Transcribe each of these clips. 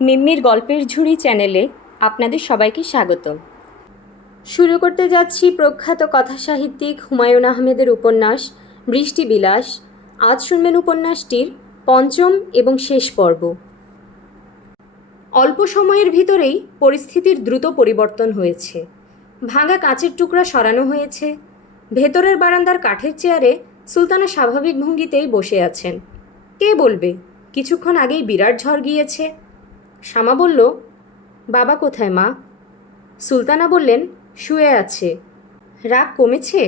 মিম্মির গল্পের ঝুড়ি চ্যানেলে আপনাদের সবাইকে স্বাগত। শুরু করতে যাচ্ছি প্রখ্যাত কথাসাহিত্যিক হুমায়ুন আহমেদের উপন্যাস বৃষ্টিবিলাস। আজ শুনবেন উপন্যাসটির পঞ্চম এবং শেষ পর্ব। অল্প সময়ের ভিতরেই পরিস্থিতির দ্রুত পরিবর্তন হয়েছে। ভাঙা কাঁচের টুকরা সরানো হয়েছে। ভেতরের বারান্দার কাঠের চেয়ারে সুলতানা স্বাভাবিক ভঙ্গিতেই বসে আছেন। কে বলবে কিছুক্ষণ আগেই বিরাট ঝড় গিয়েছে। শ্যামা বলল, বাবা কোথায় মা? সুলতানা বললেন, শুয়ে আছে। রাগ কমেছে?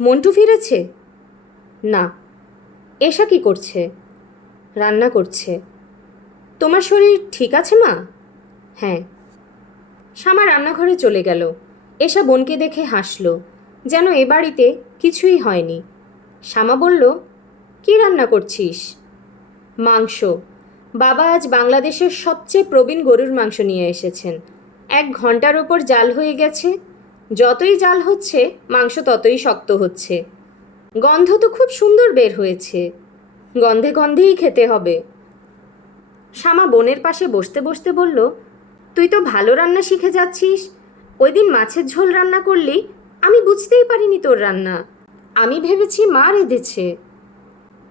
মন্টু ফিরেছে? না। এসা কি করছে? রান্না করছে। তোমার শরীর ঠিক আছে মা? হ্যাঁ। শ্যামা রান্নাঘরে চলে গেল। এসা বোনকে দেখে হাসল, যেন এ বাড়িতে কিছুই হয়নি। শ্যামা বলল, কি রান্না করছিস? মাংস। বাবা আজ বাংলাদেশের সবচেয়ে প্রবীণ গরুর মাংস নিয়ে এসেছেন। 1 ঘন্টার ওপর জাল হয়ে গেছে। যতই জাল হচ্ছে মাংস ততই শক্ত হচ্ছে। গন্ধ তো খুব সুন্দর বের হয়েছে। গন্ধে গন্ধেই খেতে হবে। শ্যামা বোনের পাশে বসতে বসতে বলল, তুই তো ভালো রান্না শিখে যাচ্ছিস। ওই দিন মাছের ঝোল রান্না করলি, আমি বুঝতেই পারিনি তোর রান্না। আমি ভেবেছি মা রেঁধেছে।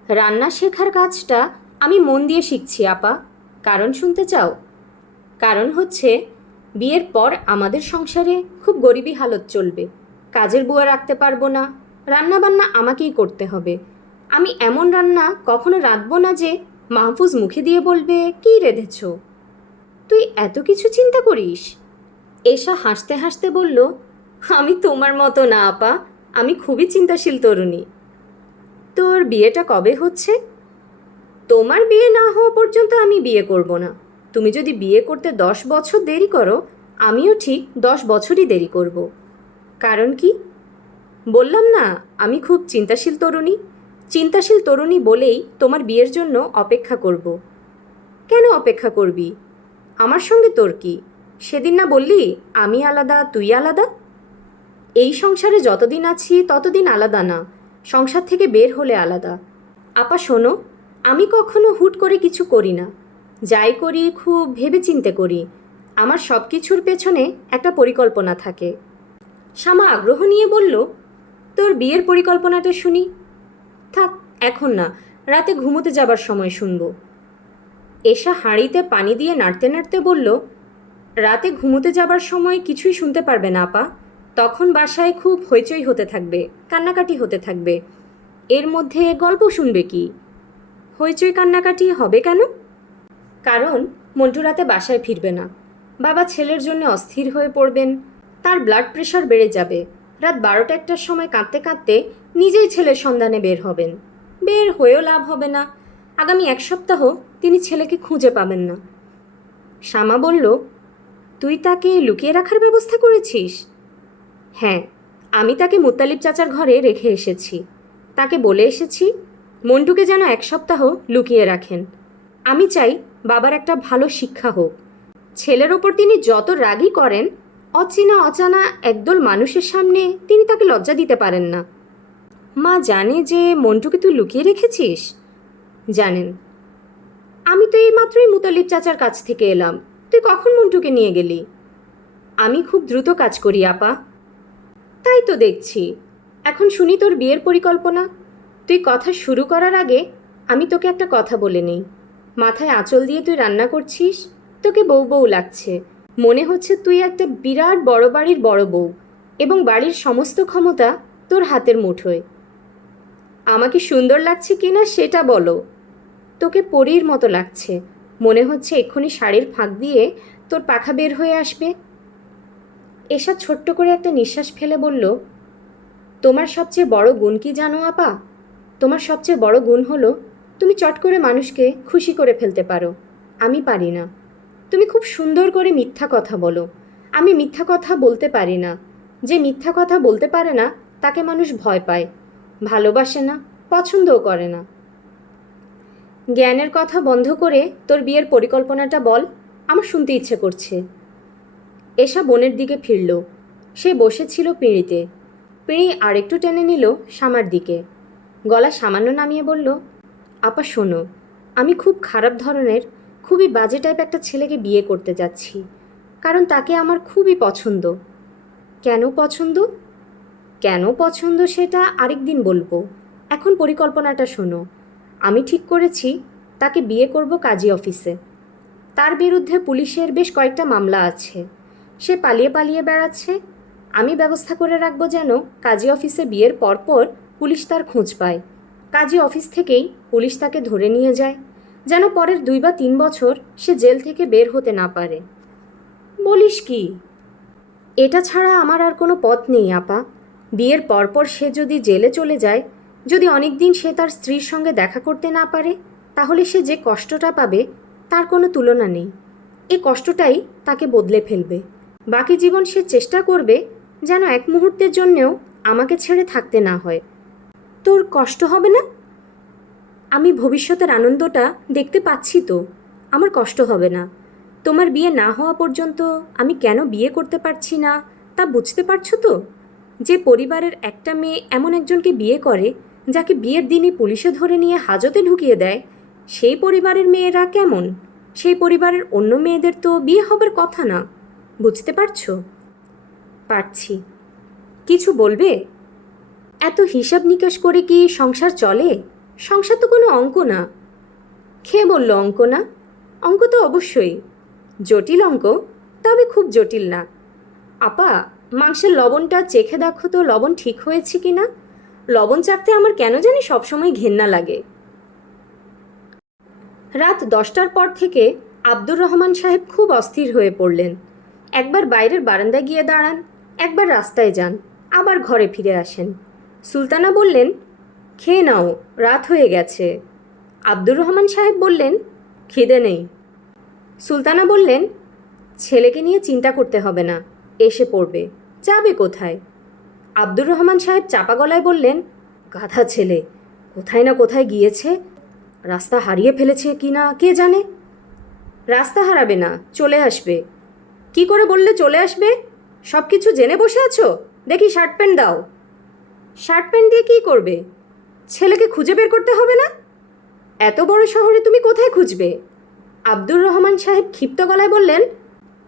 রান্না শেখার কাজটা আমি মন দিয়ে শিখছি আপা। কারণ শুনতে চাও? কারণ হচ্ছে, বিয়ের পর আমাদের সংসারে খুব গরিবী হালত চলবে। কাজের বুয়া রাখতে পারবো না। রান্নাবান্না আমাকেই করতে হবে। আমি এমন রান্না কখনো রাঁধবো না যে মাহফুজ মুখে দিয়ে বলবে, কী রেঁধেছ? তুই এত কিছু চিন্তা করিস? এসা হাসতে হাসতে বলল, আমি তোমার মতো না আপা, আমি খুবই চিন্তাশীল তরুণী। তোর বিয়েটা কবে হচ্ছে? তোমার বিয়ে না হওয়া পর্যন্ত আমি বিয়ে করব না। তুমি যদি বিয়ে করতে 10 বছর দেরি করো, আমিও ঠিক 10 বছরই দেরি করব। কারণ কি? বললাম না, আমি খুব চিন্তাশীল তরুণী। চিন্তাশীল তরুণী বলেই তোমার বিয়ের জন্য অপেক্ষা করব। কেন অপেক্ষা করবি? আমার সঙ্গে তোর কি? সেদিন না বললি আমি আলাদা তুই আলাদা? এই সংসারে যতদিন আছি ততদিন আলাদা না, সংসার থেকে বের হলে আলাদা। আপা শোনো, আমি কখনো হুট করে কিছু করি না। যাই করি খুব ভেবেচিন্তে করি। আমার সব কিছুর পেছনে একটা পরিকল্পনা থাকে। শ্যামা আগ্রহ নিয়ে বলল, তোর বিয়ের পরিকল্পনাটা শুনি। থাক, এখন না, রাতে ঘুমোতে যাবার সময় শুনব। এসা হাঁড়িতে পানি দিয়ে নাড়তে নাড়তে বলল, রাতে ঘুমোতে যাবার সময় কিছুই শুনতে পারবে না আপা। তখন বাসায় খুব হইচই হতে থাকবে, কান্নাকাটি হতে থাকবে। এর মধ্যে গল্প শুনবে কি? হইচই কান্নাকাটি হবে কেন? কারণ মন্টু রাতে বাসায় ফিরবে না। বাবা ছেলের জন্য অস্থির হয়ে পড়বেন। তার ব্লাড প্রেশার বেড়ে যাবে। রাত 12টা-1টার সময় কাঁদতে কাঁদতে নিজেই ছেলের সন্ধানে বের হবেন। বের হয়েও লাভ হবে না। আগামী 1 সপ্তাহ তিনি ছেলেকে খুঁজে পাবেন না। শ্যামা বলল, তুই তাকে লুকিয়ে রাখার ব্যবস্থা করেছিস? হ্যাঁ, আমি তাকে মুত্তালিব চাচার ঘরে রেখে এসেছি। তাকে বলে এসেছি মন্টুকে যেন 1 সপ্তাহ লুকিয়ে রাখেন। আমি চাই বাবার একটা ভালো শিক্ষা হোক। ছেলের ওপর তিনি যত রাগই করেন, অচেনা অজানা একদল মানুষের সামনে তিনি তাকে লজ্জা দিতে পারেন না। মা জানে যে মন্টুকে তুই লুকিয়ে রেখেছিস? জানেন। আমি তো এই মাত্রই মুত্তালিব চাচার কাছ থেকে এলাম। তুই কখন মন্টুকে নিয়ে গেলি? আমি খুব দ্রুত কাজ করি আপা। তাই তো দেখছি। এখন শুনি তোর বিয়ের পরিকল্পনা। তুই কথা শুরু করার আগে আমি তোকে একটা কথা বলে নেই। মাথায় আঁচল দিয়ে তুই রান্না করছিস, তোকে বউ বউ লাগছে। মনে হচ্ছে তুই একটা বিরাট বড় বাড়ির বড় বউ এবং বাড়ির সমস্ত ক্ষমতা তোর হাতের মুঠোয়। আমাকে সুন্দর লাগছে কিনা সেটা বলো। তোকে পরীর মতো লাগছে। মনে হচ্ছে এক্ষুনি শাড়ির ফাঁক দিয়ে তোর পাখা বের হয়ে আসবে। এসা ছোট্ট করে একটা নিঃশ্বাস ফেলে বলল, তোমার সবচেয়ে বড় গুণ কি জানো আপা? তোমার সবচেয়ে বড় গুণ হলো তুমি চট করে মানুষকে খুশি করে ফেলতে পারো। আমি পারি না। তুমি খুব সুন্দর করে মিথ্যা কথা বলো। আমি মিথ্যা কথা বলতে পারি না। যে মিথ্যা কথা বলতে পারে না তাকে মানুষ ভয় পায়, ভালোবাসে না, পছন্দও করে না। জ্ঞানের কথা বন্ধ করে তোর বিয়ের পরিকল্পনাটা বল, আমার শুনতে ইচ্ছে করছে। এসা বোনের দিকে ফিরল। সে বসেছিল পিঁড়িতে। পিঁড়ি আরেকটু টেনে নিল শ্যামার দিকে। গলা সামান্য নামিয়ে বলল, আপা শোনো, আমি খুব খারাপ ধরনের, খুবই বাজে টাইপ একটা ছেলেকে বিয়ে করতে যাচ্ছি, কারণ তাকে আমার খুবই পছন্দ। কেন পছন্দ? কেন পছন্দ সেটা আরেক দিন বলবো। এখন পরিকল্পনাটা শোনো। আমি ঠিক করেছি তাকে বিয়ে করব কাজী অফিসে। তার বিরুদ্ধে পুলিশের বেশ কয়েকটা মামলা আছে। সে পালিয়ে পালিয়ে বেড়াচ্ছে। আমি ব্যবস্থা করে রাখবো যেন কাজী অফিসে বিয়ের পরপর পুলিশ তার খোঁজ পায়। কাজী অফিস থেকেই পুলিশ তাকে ধরে নিয়ে যায়, যেন পরের 2 বা 3 বছর সে জেল থেকে বের হতে না পারে। বলিস কি? এটা ছাড়া আমার আর কোনো পথ নেই আপা। বিয়ের পরপর সে যদি জেলে চলে যায়, যদি অনেক দিন সে তার স্ত্রীর সঙ্গে দেখা করতে না পারে, তাহলে সে যে কষ্টটা পাবে তার কোনো তুলনা নেই। এই কষ্টটাই তাকে বদলে ফেলবে। বাকি জীবন সে চেষ্টা করবে যেন এক মুহূর্তের জন্যেও আমাকে ছেড়ে থাকতে না হয়। তোর কষ্ট হবে না? আমি ভবিষ্যতের আনন্দটা দেখতে পাচ্ছি তো। আমার কষ্ট হবে না। তোমার বিয়ে না হওয়া পর্যন্ত আমি কেন বিয়ে করতে পারছি না তা বুঝতে পারছো তো? যে পরিবারের একটা মেয়ে এমন একজনকে বিয়ে করে যাকে বিয়ের দিনই পুলিশে ধরে নিয়ে হাজতে ঢুকিয়ে দেয়, সেই পরিবারের মেয়েরা কেমন? সেই পরিবারের অন্য মেয়েদের তো বিয়ে হবার কথা না। বুঝতে পারছো? পারছি। কিছু বলবে? এত হিসাব নিকাশ করে কি সংসার চলে? সংসার তো কোনো অঙ্ক না। কে বলল অঙ্ক না? অঙ্ক তো অবশ্যই জটিল অঙ্ক, তবে খুব জটিল না। আপা, মাংসের লবণটা চেখে দেখো তো লবণ ঠিক হয়েছে কি না। লবণ চাখতে আমার কেন জানি সবসময় ঘেন্না লাগে। রাত 10টার পর থেকে আব্দুর রহমান সাহেব খুব অস্থির হয়ে পড়লেন। একবার বাইরের বারান্দায় গিয়ে দাঁড়ান, একবার রাস্তায় যান, আবার ঘরে ফিরে আসেন। সুলতানা বললেন, খেয়ে নাও, রাত হয়ে গেছে। আব্দুর রহমান সাহেব বললেন, খিদে নেই। সুলতানা বললেন, ছেলেকে নিয়ে চিন্তা করতে হবে না, এসে পড়বে। যাবে কোথায়? আব্দুর রহমান সাহেব চাপা গলায় বললেন, গাধা ছেলে, কোথায় না কোথায় গিয়েছে। রাস্তা হারিয়ে ফেলেছে কি না কে জানে। রাস্তা হারাবে না, চলে আসবে। কি করে বললে চলে আসবে? সব কিছু জেনে বসে আছো? দেখি শার্ট প্যান্ট দাও। শার্ট প্যান্ট দিয়ে কী করবে? ছেলেকে খুঁজে বের করতে হবে না? এত বড় শহরে তুমি কোথায় খুঁজবে? আব্দুর রহমান সাহেব ক্ষিপ্ত গলায় বললেন,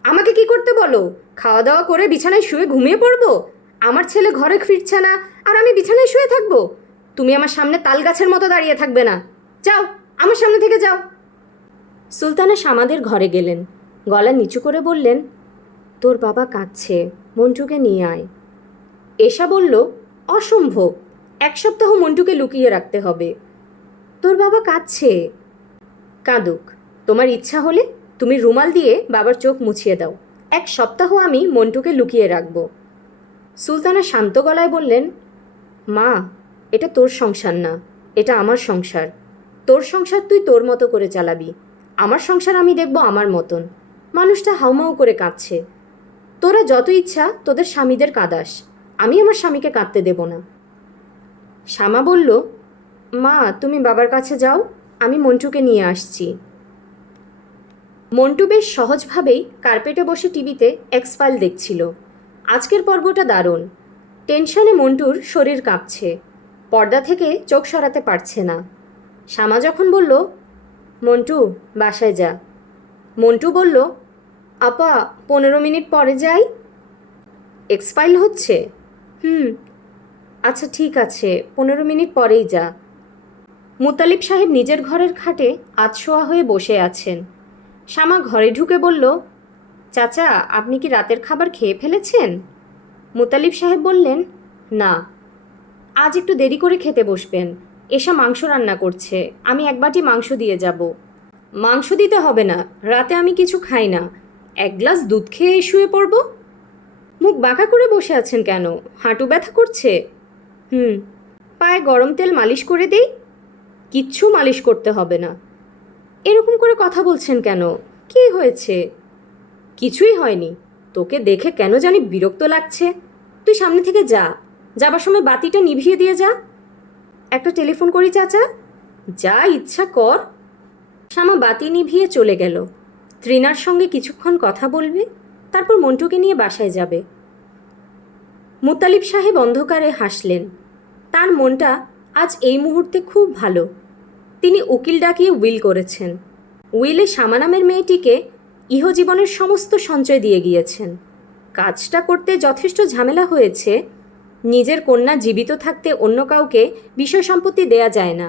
আমাকে কি করতে বলো? খাওয়া দাওয়া করে বিছানায় শুয়ে ঘুমিয়ে পড়বো? আমার ছেলে ঘরে ফিরছে না আর আমি বিছানায় শুয়ে থাকবো? তুমি আমার সামনে তাল গাছের মতো দাঁড়িয়ে থাকবে না। যাও, আমার সামনে থেকে যাও। সুলতানা সামাদের ঘরে গেলেন। গলা নিচু করে বললেন, তোর বাবা কাঁদছে, মন্টুকে নিয়ে আয়। এশা বলল, অসম্ভব, 1 সপ্তাহ মন্টুকে লুকিয়ে রাখতে হবে। তোর বাবা কাঁদছে। কাঁদুক, তোমার ইচ্ছা হলে তুমি রুমাল দিয়ে বাবার চোখ মুছিয়ে দাও। 1 সপ্তাহ আমি মন্টুকে লুকিয়ে রাখব। সুলতানা শান্ত গলায় বললেন, মা, এটা তোর সংসার না, এটা আমার সংসার। তোর সংসার তুই তোর মতো করে চালাবি, আমার সংসার আমি দেখব আমার মতন। মানুষটা হাউমাউ করে কাঁদছে। তোরা যত ইচ্ছা তোদের স্বামীদের কাঁদাস, আমি আমার স্বামীকে কাঁদতে দেব না। শ্যামা বলল, মা, তুমি বাবার কাছে যাও, আমি মন্টুকে নিয়ে আসছি। মন্টু বেশ সহজভাবেই কার্পেটে বসে টিভিতে এক্স ফাইল দেখছিল। আজকের পর্বটা দারুণ। টেনশনে মন্টুর শরীর কাঁপছে, পর্দা থেকে চোখ সরাতে পারছে না। শ্যামা যখন বলল, মন্টু বাসায় যা, মন্টু বলল, আপা 15 মিনিট পরে যাই। এক্স ফাইল হচ্ছে? আচ্ছা ঠিক আছে, 15 মিনিট পরেই যা। মুত্তালিব সাহেব নিজের ঘরের খাটে আধশোয়া হয়ে বসে আছেন। শ্যামা ঘরে ঢুকে বলল, চাচা, আপনি কি রাতের খাবার খেয়ে ফেলেছেন? মুত্তালিব সাহেব বললেন, না। আজ একটু দেরি করে খেতে বসবেন, এসা মাংস রান্না করছে, আমি 1 বাটি মাংস দিয়ে যাব। মাংস দিতে হবে না, রাতে আমি কিছু খাই না, 1 গ্লাস দুধ খেয়ে শুয়ে পড়ব। মুখ বাঁকা করে বসে আছেন কেন? হাঁটু ব্যথা করছে? পায়ে গরম তেল মালিশ করে দেই? কিচ্ছু মালিশ করতে হবে না। এরকম করে কথা বলছেন কেন? কী হয়েছে? কিছুই হয়নি। তোকে দেখে কেন জানি বিরক্ত লাগছে। তুই সামনে থেকে যা, যাবার সময় বাতিটা নিভিয়ে দিয়ে যা। একটা টেলিফোন করি চাচা? যা ইচ্ছা কর। শ্যামা বাতি নিভিয়ে চলে গেল। ত্রিনার সঙ্গে কিছুক্ষণ কথা বলবে, তারপর মন্টুকে নিয়ে বাসায় যাবে। মুত্তালিব সাহেব অন্ধকারে হাসলেন। তার মনটা আজ এই মুহূর্তে খুব ভালো। তিনি উকিল ডাকিয়ে উইল করেছেন। উইলে শ্যামা নামের মেয়েটিকে ইহজীবনের সমস্ত সঞ্চয় দিয়ে গিয়েছেন। কাজটা করতে যথেষ্ট ঝামেলা হয়েছে। নিজের কন্যা জীবিত থাকতে অন্য কাউকে বিষয় সম্পত্তি দেয়া যায় না,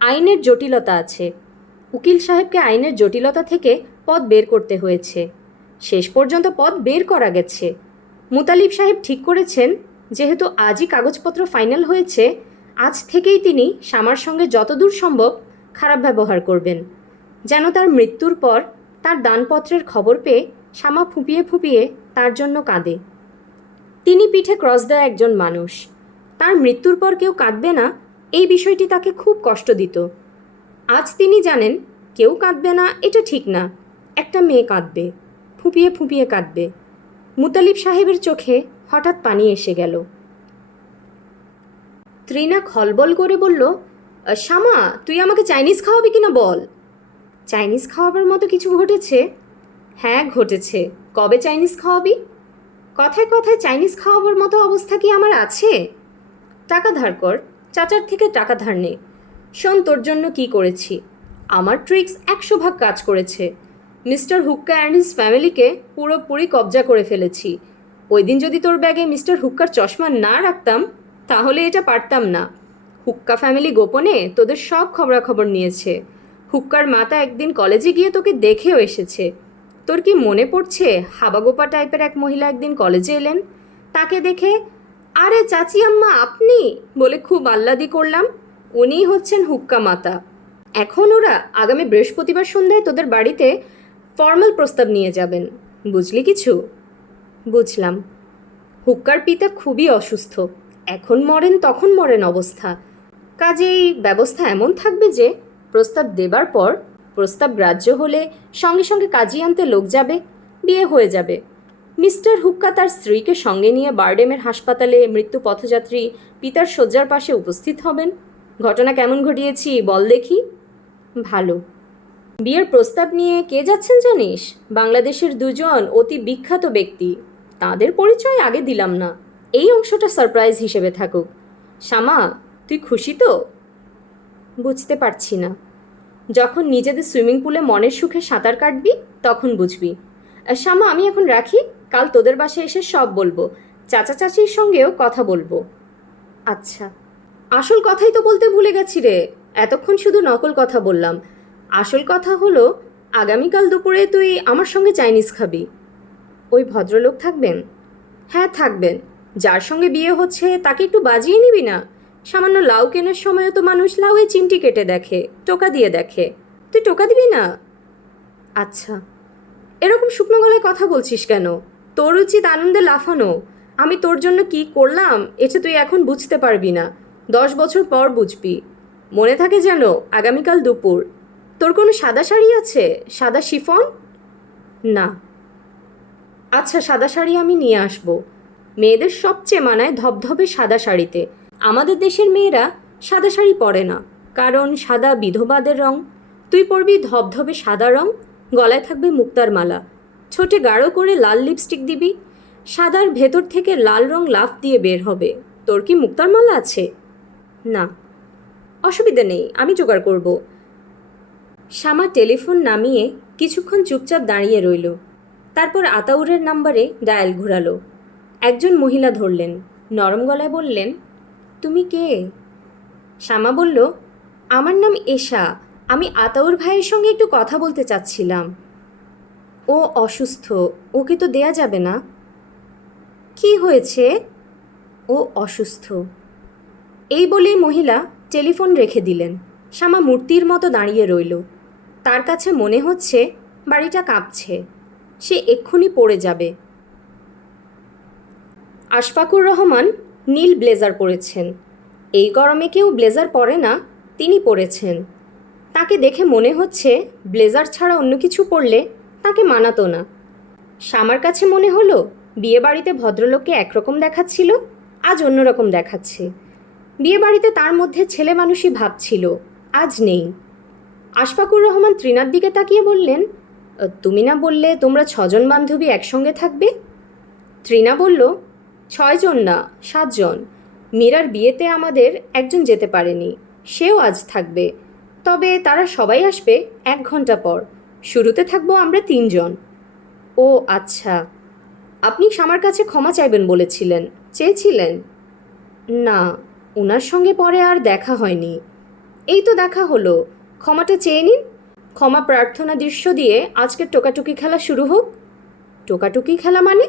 আইনের জটিলতা আছে। উকিল সাহেবকে আইনের জটিলতা থেকে পথ বের করতে হয়েছে। শেষ পর্যন্ত পথ বের করা গেছে। মুতালিব সাহেব ঠিক করেছেন, যেহেতু আজই কাগজপত্র ফাইনাল হয়েছে, আজ থেকেই তিনি শ্যামার সঙ্গে যতদূর সম্ভব খারাপ ব্যবহার করবেন, যেন তার মৃত্যুর পর তার দানপত্রের খবর পেয়ে শ্যামা ফুঁপিয়ে ফুঁপিয়ে তার জন্য কাঁদে। তিনি পিঠে ক্রস দেওয়া একজন মানুষ। তার মৃত্যুর পর কেউ কাঁদবে না, এই বিষয়টি তাকে খুব কষ্ট দিত। আজ তিনি জানেন কেউ কাঁদবে না, এটা ঠিক না। একটা মেয়ে কাঁদবে, ফুঁপিয়ে ফুঁপিয়ে কাঁদবে। মুতালিব সাহেবের চোখে হঠাৎ পানি এসে গেল। ত্রিনা খলবল করে বলল, শ্যামা, তুই আমাকে চাইনিজ খাওয়াবি কিনা বল। চাইনিজ খাওয়াবার মতো কিছু ঘটেছে? হ্যাঁ ঘটেছে। কবে চাইনিজ খাওয়াবি? কথায় কথায় চাইনিজ খাওয়াবার মতো অবস্থা কি আমার আছে? টাকা ধার কর, চাচার থেকে টাকা ধার নে। শোন, তোর জন্য কি করেছি। আমার ট্রিক্স 100 ভাগ কাজ করেছে। মিস্টার হুক্কা অ্যান্ড হিজ ফ্যামিলিকে পুরোপুরি কবজা করে ফেলেছি। ওই দিন যদি তোর ব্যাগে মিস্টার হুক্কার চশমা না রাখতাম তাহলে এটা পারতাম না। হুক্কা ফ্যামিলি গোপনে তোদের সব খবরাখবর নিয়েছে। হুক্কার মাতা একদিন কলেজে গিয়ে তোকে দেখেও এসেছে। তোর কি মনে পড়ছে, হাবাগোপা টাইপের এক মহিলা একদিন কলেজে এলেন? তাকে দেখে আরে চাচি আম্মা আপনি বলে খুব আহ্লাদি করলাম। উনিই হচ্ছেন হুক্কা মাতা। এখন ওরা আগামী বৃহস্পতিবার সন্ধ্যায় তোদের বাড়িতে ফর্মাল প্রস্তাব নিয়ে যাবেন। বুঝলি কিছু? বুঝলাম। হুক্কার পিতা খুবই অসুস্থ, এখন মরেন তখন মরেন অবস্থা। কাজেই ব্যবস্থা এমন থাকবে যে প্রস্তাব দেবার পর প্রস্তাব গ্রাহ্য হলে সঙ্গে সঙ্গে কাজী আনতে লোক যাবে, বিয়ে হয়ে যাবে। মিস্টার হুক্কা তার স্ত্রীকে সঙ্গে নিয়ে বারডেমের হাসপাতালে মৃত্যু পথযাত্রী পিতার শয্যার পাশে উপস্থিত হবেন। ঘটনা কেমন ঘটিয়েছি বল দেখি। ভালো। বিয়ের প্রস্তাব নিয়ে কে যাচ্ছেন জানিস? বাংলাদেশের দুজন অতি বিখ্যাত ব্যক্তি। তাদের পরিচয় আগে দিলাম না, এই অংশটা সারপ্রাইজ হিসেবে থাকুক। শ্যামা, তুই খুশি তো? বুঝতে পারছি না। যখন নিজেদের সুইমিং পুলে মনের সুখে সাঁতার কাটবি তখন বুঝবি। শ্যামা, আমি এখন রাখি, কাল তোদের বাসায় এসে সব বলবো। চাচা চাচির সঙ্গেও কথা বলবো। আচ্ছা। আসল কথাই তো বলতে ভুলে গেছি রে, এতক্ষণ শুধু নকল কথা বললাম। আসল কথা হলো, আগামীকাল দুপুরে তুই আমার সঙ্গে চাইনিজ খাবি। ওই ভদ্রলোক থাকবেন? হ্যাঁ থাকবেন। যার সঙ্গে বিয়ে হচ্ছে তাকে একটু বাজিয়ে নিবি না? সামান্য লাউ কেনার সময়ও তো মানুষ লাউয়ে চিমটি কেটে দেখে, টোকা দিয়ে দেখে। তুই টোকা দিবি না? আচ্ছা। এরকম শুকনো গলায় কথা বলছিস কেন? তোর উচিত আনন্দে লাফানো। আমি তোর জন্য কি করলাম এটা তুই এখন বুঝতে পারবি না, 10 বছর পর বুঝবি। মনে থাকে যেন, আগামীকাল দুপুর। তোর কোনো সাদা শাড়ি আছে? সাদা শিফন? না। আচ্ছা, সাদা শাড়ি আমি নিয়ে আসব। মেয়েদের সবচেয়ে মানায় ধবধবে সাদা শাড়িতে। আমাদের দেশের মেয়েরা সাদা শাড়ি পরে না, কারণ সাদা বিধবাদের রং। তুই পরবি ধবধবে সাদা রং, গলায় থাকবে মুক্তার মালা, ছোটে গাঢ় করে লাল লিপস্টিক দিবি, সাদার ভেতর থেকে লাল রং লাফ দিয়ে বের হবে। তোর কি মুক্তার মালা আছে? না। অসুবিধা নেই, আমি জোগাড় করব। শ্যামা টেলিফোন নামিয়ে কিছুক্ষণ চুপচাপ দাঁড়িয়ে রইল। তারপর আতাউরের নাম্বারে ডায়াল ঘোরালো। একজন মহিলা ধরলেন, নরম গলায় বললেন, তুমি কে? শ্যামা বলল, আমার নাম এশা, আমি আতাউর ভাইয়ের সঙ্গে একটু কথা বলতে চাচ্ছিলাম। ও অসুস্থ, ওকে তো দেয়া যাবে না। কি হয়েছে? ও অসুস্থ। এই বলেই মহিলা টেলিফোন রেখে দিলেন। শ্যামা মূর্তির মতো দাঁড়িয়ে রইল। তার কাছে মনে হচ্ছে বাড়িটা কাঁপছে, সে এক্ষুনি পড়ে যাবে। আশফাকুর রহমান নীল ব্লেজার পরেছেন। এই গরমে কেউ ব্লেজার পরে না, তিনি পরেছেন। তাকে দেখে মনে হচ্ছে ব্লেজার ছাড়া অন্য কিছু পরলে তাকে মানাতো না। শ্যামার কাছে মনে হলো বিয়েবাড়িতে ভদ্রলোককে একরকম দেখাচ্ছিল, আজ অন্যরকম দেখাচ্ছে। বিয়েবাড়িতে তার মধ্যে ছেলে মানুষই ভাব ছিল, আজ নেই। আশফাকুর রহমান ত্রিনার দিকে তাকিয়ে বললেন, তুমি না বললে তোমরা 6 জন বান্ধবী একসঙ্গে থাকবে? ত্রিনা বলল, 6 জন না, 7 জন। মীরার বিয়েতে আমাদের একজন যেতে পারেনি, সেও আজ থাকবে। তবে তারা সবাই আসবে 1 ঘন্টা পর। শুরুতে থাকবো আমরা 3 জন। ও আচ্ছা, আপনি শ্যামার কাছে ক্ষমা চাইবেন বলেছিলেন, চেয়েছিলেন? না, ওনার সঙ্গে পরে আর দেখা হয়নি। এই তো দেখা হলো, ক্ষমাটা চেয়ে নিন। ক্ষমা প্রার্থনা দৃশ্য দিয়ে আজকের টোকাটুকি খেলা শুরু হোক। টোকাটুকি খেলা মানে?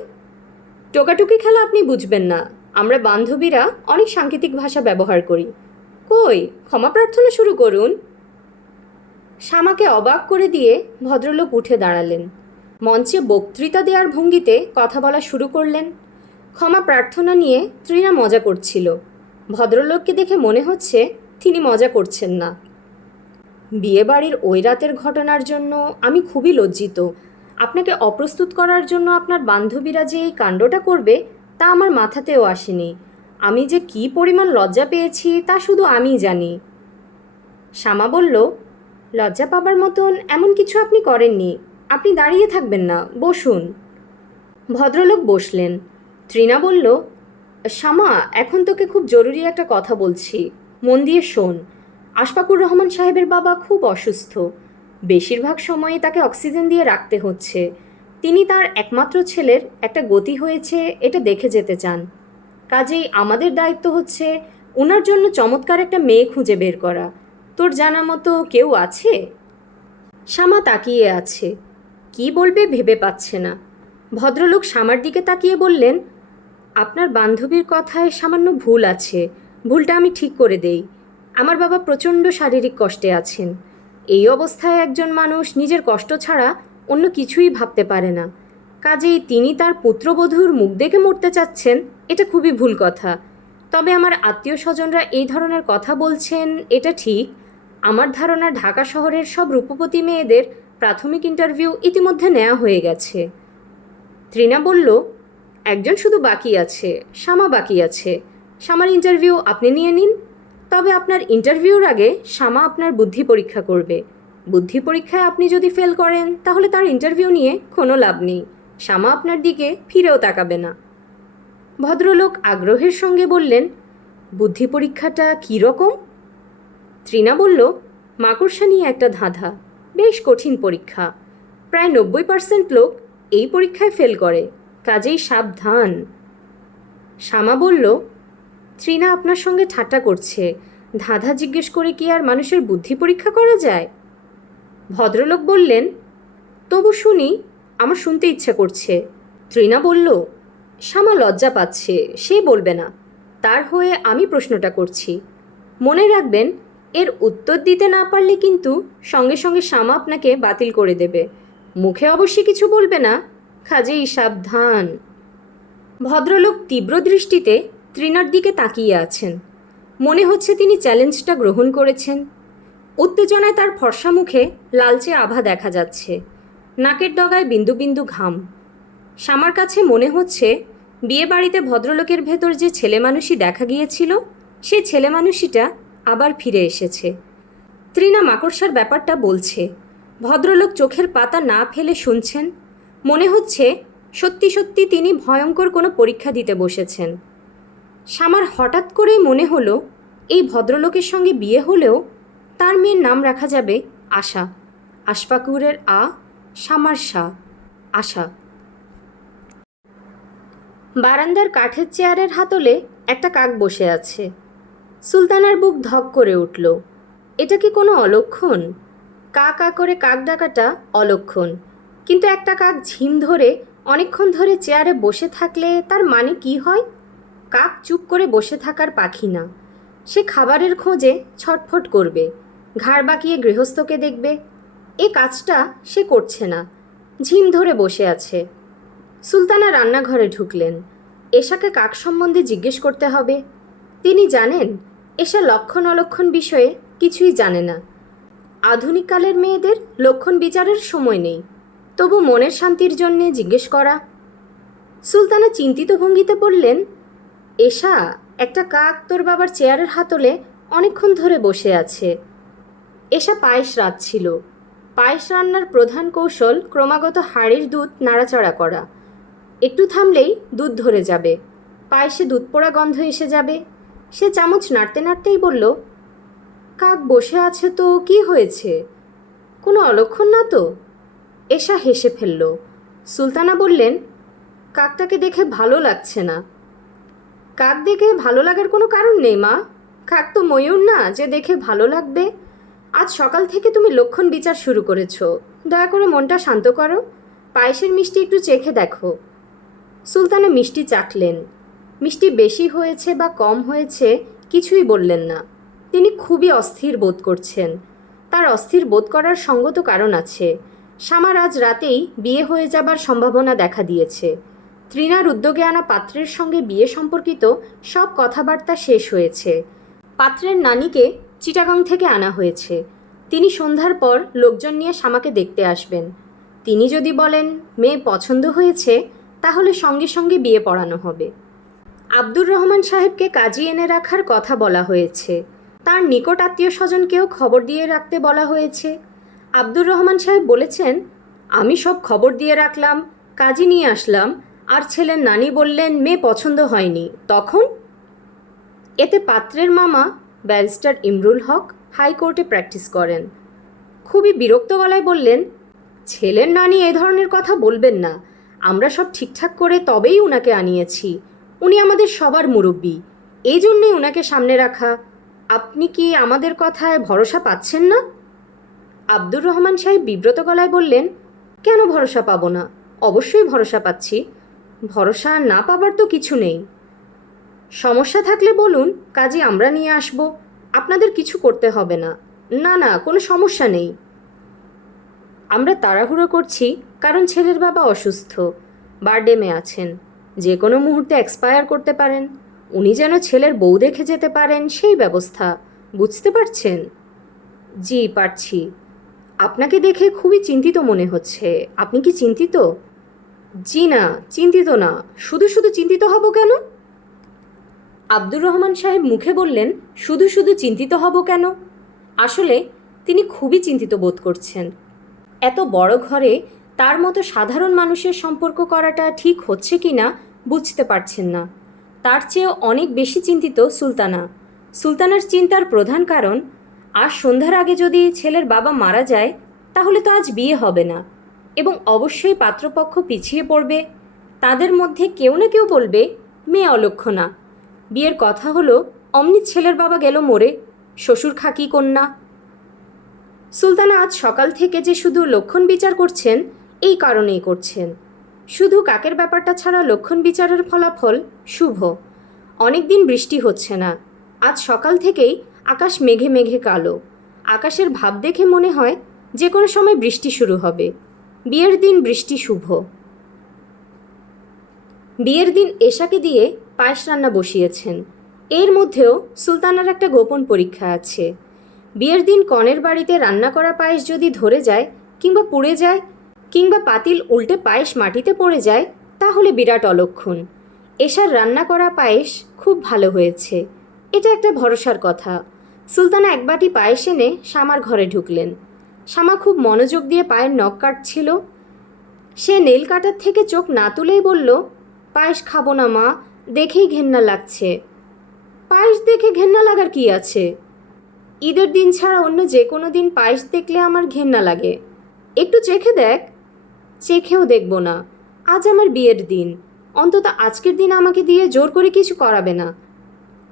টোকাটুকি খেলা আপনি বুঝবেন না। আমরা বান্ধবীরা অনেক সাংকেতিক ভাষা ব্যবহার করি। কই, ক্ষমা প্রার্থনা শুরু করুন। শ্যামাকে অবাক করে দিয়ে ভদ্রলোক উঠে দাঁড়ালেন। মঞ্চে বক্তৃতা দেওয়ার ভঙ্গিতে কথা বলা শুরু করলেন। ক্ষমা প্রার্থনা নিয়ে তৃণা মজা করছিল। ভদ্রলোককে দেখে মনে হচ্ছে তিনি মজা করছেন না। বিয়েবাড়ির ওই রাতের ঘটনার জন্য আমি খুবই লজ্জিত। আপনাকে অপ্রস্তুত করার জন্য আপনার বান্ধবীরা যে এই কাণ্ডটা করবে তা আমার মাথাতেও আসেনি। আমি যে কী পরিমাণ লজ্জা পেয়েছি তা শুধু আমিই জানি। শ্যামা বলল, লজ্জা পাবার মতন এমন কিছু আপনি করেননি। আপনি দাঁড়িয়ে থাকবেন না, বসুন। ভদ্রলোক বসলেন। তৃণা বলল, শ্যামা, এখন তোকে খুব জরুরি একটা কথা বলছি, মন দিয়ে শোন। আশফাকুর রহমান সাহেবের বাবা খুব অসুস্থ। বেশিরভাগ সময়ে তাকে অক্সিজেন দিয়ে রাখতে হচ্ছে। তিনি তার একমাত্র ছেলের একটা গতি হয়েছে এটা দেখে যেতে চান। কাজেই আমাদের দায়িত্ব হচ্ছে ওনার জন্য চমৎকার একটা মেয়ে খুঁজে বের করা। তোর জানা মতো কেউ আছে? শ্যামা তাকিয়ে আছে, কি বলবে ভেবে পাচ্ছে না। ভদ্রলোক শ্যামার দিকে তাকিয়ে বললেন, আপনার বান্ধবীর কথায় সামান্য ভুল আছে, ভুলটা আমি ঠিক করে দেই। আমার বাবা প্রচণ্ড শারীরিক কষ্টে আছেন। এই অবস্থায় একজন মানুষ নিজের কষ্ট ছাড়া অন্য কিছুই ভাবতে পারে না। কাজেই তিনি তার পুত্রবধূর মুখ দেখে মরতে চাচ্ছেন, এটা খুবই ভুল কথা। তবে আমার আত্মীয় স্বজনরা এই ধরনের কথা বলছেন এটা ঠিক। আমার ধারণা ঢাকা শহরের সব রূপবতী মেয়েদের প্রাথমিক ইন্টারভিউ ইতিমধ্যে নেওয়া হয়ে গেছে। তৃণা বলল, একজন শুধু বাকি আছে, শ্যামা বাকি আছে। শ্যামার ইন্টারভিউ আপনি নিয়ে নিন। তবে আপনার ইন্টারভিউর আগে শ্যামা আপনার বুদ্ধি পরীক্ষা করবে। বুদ্ধি পরীক্ষায় আপনি যদি ফেল করেন তাহলে তার ইন্টারভিউ নিয়ে কোনো লাভ নেই। শ্যামা আপনার দিকে ফিরেও তাকাবে না। ভদ্রলোক আগ্রহের সঙ্গে বললেন, বুদ্ধি পরীক্ষাটা কী রকম? তৃণা বলল, মাকড়সা নিয়ে একটা ধাঁধা, বেশ কঠিন পরীক্ষা। প্রায় 90% লোক এই পরীক্ষায় ফেল করে, কাজেই সাবধান। শ্যামা বলল, তৃণা আপনার সঙ্গে ঠাট্টা করছে। ধাঁধা জিজ্ঞেস করে কি আর মানুষের বুদ্ধি পরীক্ষা করা যায়? ভদ্রলোক বললেন, তবু শুনি, আমার শুনতে ইচ্ছে করছে। তৃণা বলল, শ্যামা লজ্জা পাচ্ছে, সে বলবে না। তার হয়ে আমি প্রশ্নটা করছি। মনে রাখবেন, এর উত্তর দিতে না পারলে কিন্তু সঙ্গে সঙ্গে শ্যামা আপনাকে বাতিল করে দেবে। মুখে অবশ্যই কিছু বলবে না, কাজেই সাবধান। ভদ্রলোক তীব্র দৃষ্টিতে তৃণার দিকে তাকিয়ে আছেন। মনে হচ্ছে তিনি চ্যালেঞ্জটা গ্রহণ করেছেন। উত্তেজনায় তার ফর্সা মুখে লালচে আভা দেখা যাচ্ছে। নাকের ডগায় বিন্দু বিন্দু ঘাম। শ্যামার কাছে মনে হচ্ছে বিয়েবাড়িতে ভদ্রলোকের ভেতর যে ছেলে মানুষই দেখা গিয়েছিল সে ছেলে মানুষিটা আবার ফিরে এসেছে। তৃণা মাকড়সার ব্যাপারটা বলছে। ভদ্রলোক চোখের পাতা না ফেলে শুনছেন। মনে হচ্ছে সত্যি সত্যি তিনি ভয়ঙ্কর কোনো পরীক্ষা দিতে বসেছেন। শ্যামার হঠাৎ করেই মনে হলো এই ভদ্রলোকের সঙ্গে বিয়ে হলেও তার মেয়ের নাম রাখা যাবে আশা। আশফাকুরের আ, শ্যামার সা, আশা। বারান্দার কাঠের চেয়ারের হাতলে একটা কাক বসে আছে। সুলতানার বুক ধক করে উঠল। এটা কি কোনো অলক্ষণ? কা কা করে কাক ডাকাটা অলক্ষণ, কিন্তু একটা কাক ঝিম ধরে অনেকক্ষণ ধরে চেয়ারে বসে থাকলে তার মানে কি হয়? কাক চুপ করে বসে থাকার পাখি না। সে খাবারের খোঁজে ছটফট করবে, ঘাড় বাঁকিয়ে গৃহস্থকে দেখবে। এ কাজটা সে করছে না, ঝিম ধরে বসে আছে। সুলতানা রান্নাঘরে ঢুকলেন। এশাকে কাক সম্বন্ধে জিজ্ঞেস করতে হবে। তিনি জানেন এশা লক্ষণ অলক্ষণ বিষয়ে কিছুই জানে না। আধুনিক কালের মেয়েদের লক্ষণ বিচারের সময় নেই, তবু মনের শান্তির জন্যে জিজ্ঞেস করা। সুলতানা চিন্তিত ভঙ্গিতে বললেন, এশা, একটা কাক তোর বাবার চেয়ারের হাতলে অনেকক্ষণ ধরে বসে আছে। এশা পায়েস রাঁধছিল। পায়েস রান্নার প্রধান কৌশল ক্রমাগত হাঁড়ির দুধ নাড়াচাড়া করা। একটু থামলেই দুধ ধরে যাবে, পায়েসে দুধ পোড়া গন্ধ এসে যাবে। সে চামচ নাড়তে নাড়তেই বলল, কাক বসে আছে তো কি হয়েছে? কোনো অলক্ষণ না তো? এশা হেসে ফেলল। সুলতানা বললেন, কাকটাকে দেখে ভালো লাগছে না। কাক দেখে ভালো লাগার কোনো কারণ নেই মা। কাক তো ময়ূর না যে দেখে ভালো লাগবে। আজ সকাল থেকে তুমি লক্ষণ বিচার শুরু করেছ। দয়া করে মনটা শান্ত করো। পায়েসের মিষ্টি একটু চেখে দেখো। সুলতানা মিষ্টি চাখলেন। মিষ্টি বেশি হয়েছে বা কম হয়েছে কিছুই বললেন না। তিনি খুবই অস্থির বোধ করছেন। তার অস্থির বোধ করার সঙ্গত কারণ আছে। শামার আজ রাতেই বিয়ে হয়ে যাবার সম্ভাবনা দেখা দিয়েছে। তৃণার উদ্যোগে আনা পাত্রের সঙ্গে বিয়ে সম্পর্কিত সব কথাবার্তা শেষ হয়েছে। পাত্রের নানিকে চিটাগাং থেকে আনা হয়েছে। তিনি সন্ধ্যার পর লোকজন নিয়ে শামাকে দেখতে আসবেন। তিনি যদি বলেন মেয়ে পছন্দ হয়েছে, তাহলে সঙ্গে সঙ্গে বিয়ে পড়ানো হবে। আব্দুর রহমান সাহেবকে কাজী এনে রাখার কথা বলা হয়েছে। তার নিকট আত্মীয় স্বজনকেও খবর দিয়ে রাখতে বলা হয়েছে। আব্দুর রহমান সাহেব বলেছেন, আমি সব খবর দিয়ে রাখলাম, কাজী নিয়ে আসলাম, আর ছেলের নানি বললেন মেয়ে পছন্দ হয়নি। তখন এতে পাত্রের মামা ব্যারিস্টার ইমরুল হক হাইকোর্টে প্র্যাকটিস করেন। খুবই বিরক্ত গলায় বললেন, ছেলের নানি এ ধরনের কথা বলবেন না। আমরা সব ঠিকঠাক করে তবেই উনাকে আনিয়েছি। উনি আমাদের সবার মুরব্বী, এই জন্যই উনাকে সামনে রাখা। আপনি কি আমাদের কথায় ভরসা পাচ্ছেন না? আব্দুর রহমান সাহেব বিব্রত গলায় বললেন, কেন ভরসা পাবো না? অবশ্যই ভরসা পাচ্ছি। ভরসা না পাবার তো কিছু নেই। সমস্যা থাকলে বলুন, কাজে আমরা নিয়ে আসব। আপনাদের কিছু করতে হবে না। না না, কোনো সমস্যা নেই। আমরা তাড়াহুড়ো করছি কারণ ছেলের বাবা অসুস্থ, বারডেমে আছেন, যে কোনো মুহূর্তে এক্সপায়ার করতে পারেন। উনি যেন ছেলের বউ দেখে যেতে পারেন, সেই ব্যবস্থা। বুঝতে পারছেন? জি পারছি। আপনাকে দেখে খুবই চিন্তিত মনে হচ্ছে। আপনি কি চিন্তিত? জি না, চিন্তিত না। শুধু শুধু চিন্তিত হব কেন? আব্দুর রহমান সাহেব মুখে বললেন, শুধু শুধু চিন্তিত হব কেন? আসলে তিনি খুবই চিন্তিত বোধ করছেন। এত বড় ঘরে তার মতো সাধারণ মানুষের সম্পর্ক করাটা ঠিক হচ্ছে কি না বুঝতে পারছেন না। তার চেয়েও অনেক বেশি চিন্তিত সুলতানা। সুলতানার চিন্তার প্রধান কারণ, আজ সন্ধ্যার আগে যদি ছেলের বাবা মারা যায়, তাহলে তো আজ বিয়ে হবে না, এবং অবশ্যই পাত্রপক্ষ পিছিয়ে পড়বে। তাদের মধ্যে কেউ না কেউ বলবে মেয়ে অলক্ষণা। বিয়ের কথা হলো, অমনি ছেলের বাবা গেল মরে, শ্বশুর খাকি কন্যা। সুলতানা আজ সকাল থেকে যে শুধু লক্ষণ বিচার করছেন, এই কারণেই করছেন। শুধু কাকের ব্যাপারটা ছাড়া লক্ষণ বিচারের ফলাফল শুভ। অনেক দিন বৃষ্টি হচ্ছে না। আজ সকাল থেকেই আকাশ মেঘে মেঘে কালো। আকাশের ভাব দেখে মনে হয় যে কোনো সময় বৃষ্টি শুরু হবে। বিয়ের দিন বৃষ্টি শুভ। বিয়ের দিন এশাকে দিয়ে পায়েস রান্না বসিয়েছেন। এর মধ্যেও সুলতানার একটা গোপন পরীক্ষা আছে। বিয়ের দিন কনের বাড়িতে রান্না করা পায়েস যদি ধরে যায়, কিংবা পুড়ে যায়, কিংবা পাতিল উল্টে পায়েস মাটিতে পড়ে যায়, তাহলে বিরাট অলক্ষণ। এশার রান্না করা পায়েস খুব ভালো হয়েছে, এটা একটা ভরসার কথা। সুলতানা এক বাটি পায়েস এনে শামার ঘরে ঢুকলেন। শামা খুব মনোযোগ দিয়ে পায়ের নখ কাটছিল। সে নেল কাটার থেকে চোখ না তুলেই বলল, পায়েস খাবো না মা, দেখেই ঘেন্না লাগছে। পায়েস দেখে ঘেন্না লাগার কি আছে? ঈদের দিন ছাড়া অন্য যে কোনো দিন পায়েস দেখলে আমার ঘেন্না লাগে। একটু চেখে দেখ। চেখেও দেখব না। আজ আমার বিয়ের দিন। অন্তত আজকের দিন আমাকে দিয়ে জোর করে কিছু করাবে না।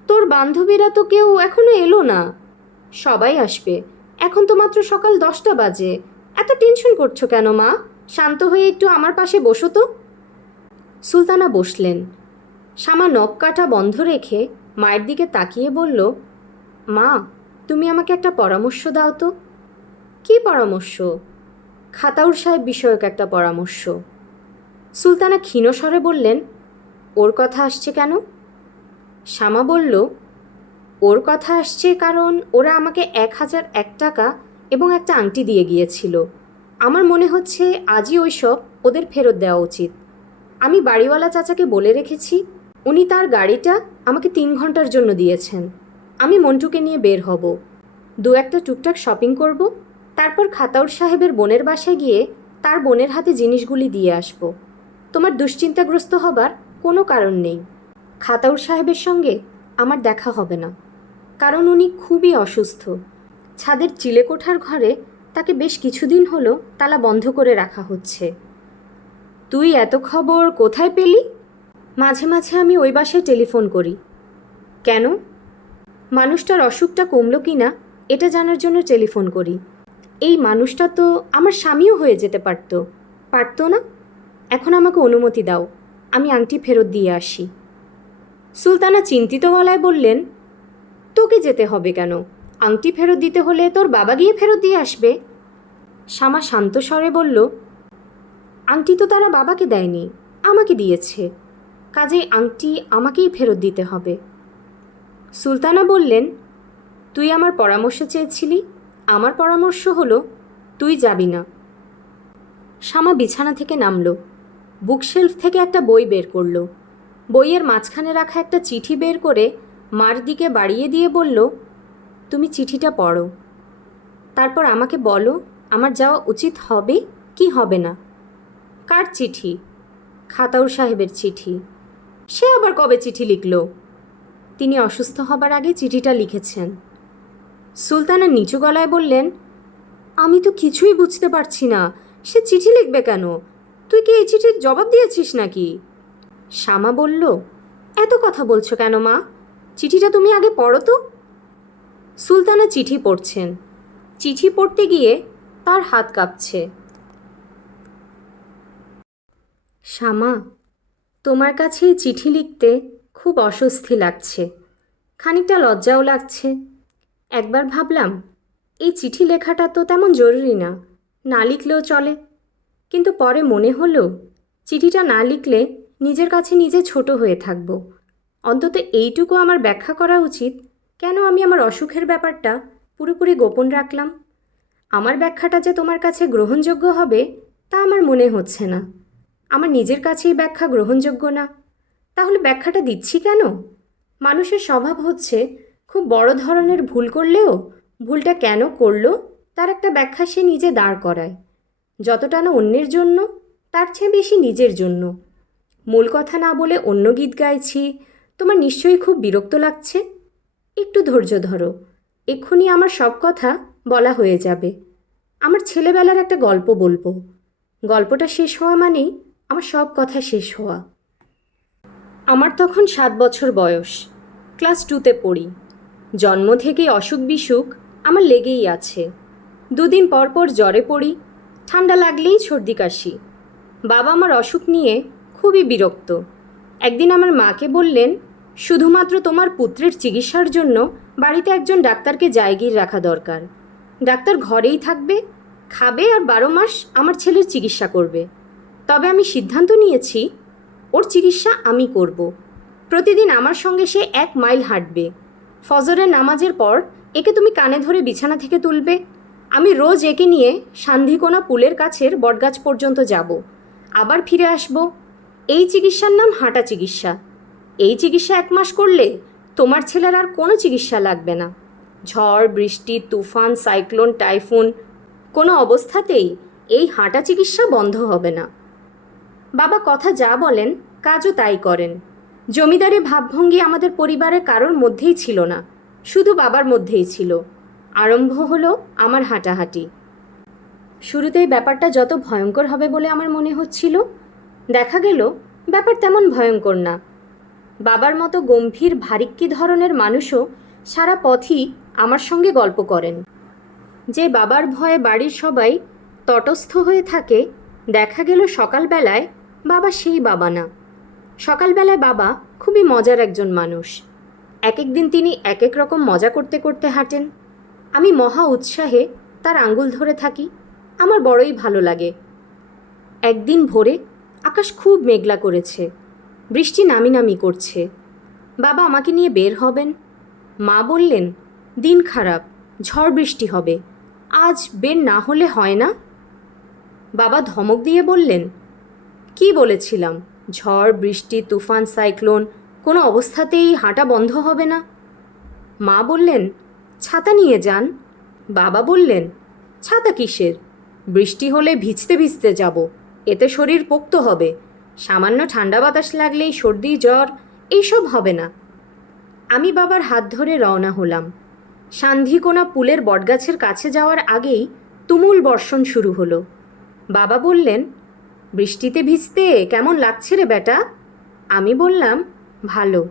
তোর বান্ধবীরা তো কেউ এখনো এলো না। সবাই আসবে। এখন তো মাত্র সকাল 10টা বাজে। এত টেনশন করছো কেন মা? শান্ত হয়ে একটু আমার পাশে বসো তো। সুলতানা বসলেন। শামা নখ কাটা বন্ধ রেখে মায়ের দিকে তাকিয়ে বলল, মা, তুমি আমাকে একটা পরামর্শ দাও তো। কী পরামর্শ? খাতাউর সাহেব বিষয়ক একটা পরামর্শ। সুলতানা ক্ষীণ স্বরে বললেন, ওর কথা আসছে কেন? শামা বলল, ওর কথা আসছে কারণ ওরা আমাকে 1001 টাকা এবং একটা আংটি দিয়ে গিয়েছিল। আমার মনে হচ্ছে আজই ওইসব ওদের ফেরত দেওয়া উচিত। আমি বাড়িওয়ালা চাচাকে বলে রেখেছি, উনি তার গাড়িটা আমাকে 3 ঘন্টার জন্য দিয়েছেন। আমি মন্টুকে নিয়ে বের হব, 2-একটা টুকটাক শপিং করব, তারপর খাতাউর সাহেবের বোনের বাসায় গিয়ে তার বোনের হাতে জিনিসগুলি দিয়ে আসব। তোমার দুশ্চিন্তাগ্রস্ত হবার কোনো কারণ নেই। খাতাউর সাহেবের সঙ্গে আমার দেখা হবে না, কারণ উনি খুবই অসুস্থ। ছাদের চিলেকোঠার ঘরে তাকে বেশ কিছুদিন হলো তালা বন্ধ করে রাখা হচ্ছে। তুই এত খবর কোথায় পেলি? মাঝে মাঝে আমি ওই বাসায় টেলিফোন করি। কেন? মানুষটার অসুখটা কমলো কি না এটা জানার জন্য টেলিফোন করি। এই মানুষটা তো আমার স্বামীও হয়ে যেতে পারতো না? এখন আমাকে অনুমতি দাও, আমি আংটি ফেরত দিয়ে আসি। সুলতানা চিন্তিত গলায় বললেন, তোকে যেতে হবে কেন? আংটি ফেরত দিতে হলে তোর বাবা গিয়ে ফেরত দিয়ে আসবে। শ্যামা শান্ত স্বরে বলল, আংটি তো তারা বাবাকে দেয়নি, আমাকে দিয়েছে, কাজেই আংটি আমাকেই ফেরত দিতে হবে। সুলতানা বললেন, তুই আমার পরামর্শ চেয়েছিলি, আমার পরামর্শ হলো তুই যাবি না। শ্যামা বিছানা থেকে নামল, বুকশেলফ থেকে একটা বই বের করল। বইয়ের মাঝখানে রাখা একটা চিঠি বের করে মার দিকে বাড়িয়ে দিয়ে বলল, তুমি চিঠিটা পড়ো, তারপর আমাকে বলো আমার যাওয়া উচিত হবে কি হবে না। কার চিঠি? খাতাউর সাহেবের চিঠি। সে আবার কবে চিঠি লিখল? তিনি অসুস্থ হবার আগে চিঠিটা লিখেছেন। সুলতানা নিচু গলায় বললেন, আমি তো কিছুই বুঝতে পারছি না, সে চিঠি লিখবে কেন? তুই কি এই চিঠির জবাব দিয়েছিস নাকি? শ্যামা বলল, এত কথা বলছো কেন মা? চিঠিটা তুমি আগে পড়ো তো। সুলতানা চিঠি পড়ছেন। চিঠি পড়তে গিয়ে তার হাত কাঁপছে। শ্যামা, তোমার কাছে এই চিঠি লিখতে খুব অস্বস্তি লাগছে, খানিকটা লজ্জাও লাগছে। একবার ভাবলাম এই চিঠি লেখাটা তো তেমন জরুরি না, না লিখলেও চলে। কিন্তু পরে মনে হলো চিঠিটা না লিখলে নিজের কাছে নিজে ছোট হয়ে থাকব। অন্তত এইটুকু আমার ব্যাখ্যা করা উচিত কেন আমি আমার অসুখের ব্যাপারটা পুরোপুরি গোপন রাখলাম। আমার ব্যাখ্যাটা যে তোমার কাছে গ্রহণযোগ্য হবে তা আমার মনে হচ্ছে না। আমার নিজের কাছেই ব্যাখ্যা গ্রহণযোগ্য না, তাহলে ব্যাখ্যাটা দিচ্ছি কেন? মানুষের স্বভাব হচ্ছে খুব বড় ধরনের ভুল করলেও ভুলটা কেন করলো তার একটা ব্যাখ্যা সে নিজে দাঁড় করায়। যতটা না অন্যের জন্য, তার চেয়ে বেশি নিজের জন্য। মূল কথা না বলে অন্য গীত গাইছি, তোমার নিশ্চয়ই খুব বিরক্ত লাগছে। একটু ধৈর্য ধরো, এক্ষুনি আমার সব কথা বলা হয়ে যাবে। আমার ছেলেবেলার একটা গল্প বলবো। গল্পটা শেষ হওয়া মানেই আমার সব কথা শেষ হওয়া। আমার তখন 7 বছর বয়স, ক্লাস 2তে পড়ি। জন্ম থেকেই অসুখ বিসুখ আমার লেগেই আছে। 2 দিন পর পর জ্বরে পড়ি, ঠান্ডা লাগলেই সর্দি কাশি। বাবা আমার অসুখ নিয়ে খুবই বিরক্ত। একদিন আমার মাকে বললেন, শুধুমাত্র তোমার পুত্রের চিকিৎসার জন্য বাড়িতে একজন ডাক্তারকে জায়গির রাখা দরকার। ডাক্তার ঘরেই থাকবে, খাবে আর 12 মাস আমার ছেলের চিকিৎসা করবে। তবে আমি সিদ্ধান্ত নিয়েছি ওর চিকিৎসা আমি করব। প্রতিদিন আমার সঙ্গে সে 1 মাইল হাঁটবে। ফজরের নামাজের পর একে তুমি কানে ধরে বিছানা থেকে তুলবে। আমি রোজ একে নিয়ে সান্ধিকোনা পুলের কাছের বটগাছ পর্যন্ত যাব, আবার ফিরে আসব। এই চিকিৎসার নাম হাঁটা চিকিৎসা। এই চিকিৎসা 1 মাস করলে তোমার ছেলের আর কোনো চিকিৎসা লাগবে না। ঝড় বৃষ্টি তুফান সাইক্লোন টাইফুন কোনো অবস্থাতেই এই হাঁটা চিকিৎসা বন্ধ হবে না। বাবা কথা যা বলেন কাজও তাই করেন। জমিদারি ভাবভঙ্গি আমাদের পরিবারের কারোর মধ্যেই ছিল না, শুধু বাবার মধ্যেই ছিল। আরম্ভ হলো আমার হাঁটাহাঁটি। শুরুতেই ব্যাপারটা যত ভয়ঙ্কর হবে বলে আমার মনে হচ্ছিল, দেখা গেল ব্যাপার তেমন ভয়ঙ্কর না। বাবার মতো গম্ভীর ভারিক্কি ধরনের মানুষও সারা পথই আমার সঙ্গে গল্প করেন। যে বাবার ভয়ে বাড়ির সবাই তটস্থ হয়ে থাকে, দেখা গেল সকালবেলায় বাবা সেই বাবা না। সকালবেলায় বাবা খুবই মজার একজন মানুষ। এক এক দিন তিনি এক এক রকম মজা করতে করতে হাঁটেন। আমি মহা উৎসাহে তার আঙ্গুল ধরে থাকি, আমার বড়ই ভালো লাগে। একদিন ভোরে আকাশ খুব মেঘলা করেছে, বৃষ্টি নামি নামি করছে। বাবা আমাকে নিয়ে বের হবেন। মা বললেন, দিন খারাপ, ঝড় বৃষ্টি হবে, আজ বের না হলে হয় না। বাবা ধমক দিয়ে বললেন, কি বলেছিলাম, ঝড় বৃষ্টি তুফান সাইক্লোন কোনো অবস্থাতেই হাঁটা বন্ধ হবে না। মা বললেন, ছাতা নিয়ে যান। বাবা বললেন, ছাতা কিসের? বৃষ্টি হলে ভিজতে ভিজতে যাব, এতে শরীর পোক্ত হবে। সামান্য ঠান্ডা বাতাস লাগলেই সর্দি জ্বর এইসব হবে না। আমি বাবার হাত ধরে রওনা হলাম। সান্ধিকোনা পুলের বটগাছের কাছে যাওয়ার আগেই তুমুল বর্ষণ শুরু হলো। বাবা বললেন, বৃষ্টিতে ভিজতে কেমন লাগছে রে বেটা? আমি বললাম, ভালো।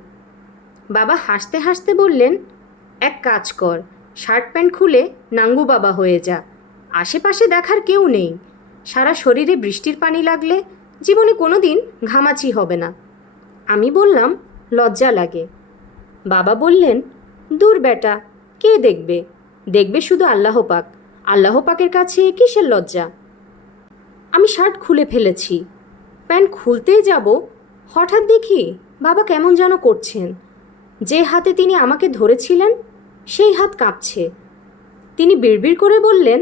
বাবা হাসতে হাসতে বললেন, এক কাজ কর, শার্ট প্যান্ট খুলে নাঙ্গু বাবা হয়ে যা। আশেপাশে দেখার কেউ নেই। সারা শরীরে বৃষ্টির পানি লাগলে জীবনে কোনো দিন ঘামাচি হবে না। আমি বললাম, লজ্জা লাগে। বাবা বললেন, দূর বেটা, কে দেখবে? দেখবে শুধু আল্লাহ পাক। আল্লাহ পাকের কাছে কিসের লজ্জা? আমি শার্ট খুলে ফেলেছি। প্যান্ট খুলতেই যাব, হঠাৎ দেখি বাবা কেমন যেন করছেন। যে হাতে তিনি আমাকে ধরেছিলেন সেই হাত কাঁপছে। তিনি বিড়বিড় করে বললেন,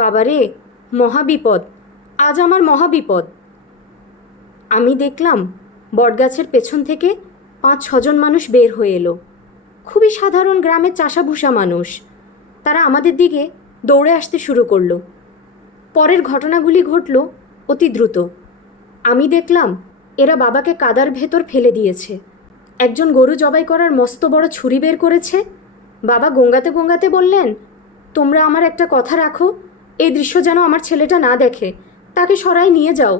বাবারে, মহাবিপদ, আজ আমার মহাবিপদ। আমি দেখলাম বটগাছের পেছন থেকে 5-6 জন মানুষ বের হয়ে এলো। খুবই সাধারণ গ্রামের চাষাভুষা মানুষ। তারা আমাদের দিকে দৌড়ে আসতে শুরু করলো। পরের ঘটনাগুলি ঘটল অতি দ্রুত। আমি দেখলাম এরা বাবাকে কাদার ভেতর ফেলে দিয়েছে। একজন গরু জবাই করার মস্ত বড় ছুরি বের করেছে। বাবা গঙ্গাতে গঙ্গাতে বললেন, তোমরা আমার একটা কথা রাখো, এই দৃশ্য যেন আমার ছেলেটা না দেখে। তাকে সরাই নিয়ে যাও।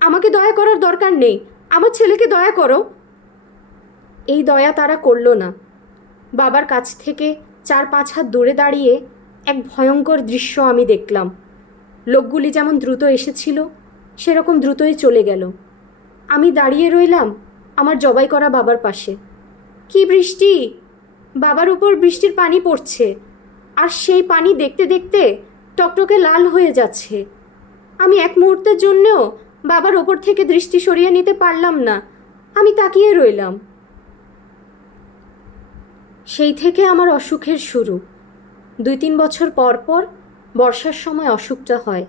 আমাকে দয়া করার দরকার নেই, আমার ছেলেকে দয়া করো। এই দয়া তারা করল না। বাবার কাছ থেকে 4-5 হাত দূরে দাঁড়িয়ে এক ভয়ঙ্কর দৃশ্য আমি দেখলাম। লোকগুলি যেমন দ্রুত এসেছিল সেরকম দ্রুতই চলে গেল। আমি দাঁড়িয়ে রইলাম আমার জবাই করা বাবার পাশে। কি বৃষ্টি! বাবার উপর বৃষ্টির পানি পড়ছে, আর সেই পানি দেখতে দেখতে টকটকে লাল হয়ে যাচ্ছে। আমি এক মুহূর্তের জন্যও বাবার ওপর থেকে দৃষ্টি সরিয়ে নিতে পারলাম না। আমি তাকিয়ে রইলাম। সেই থেকে আমার অসুখের শুরু। 2-3 বছর পর পর বর্ষার সময় অসুখটা হয়।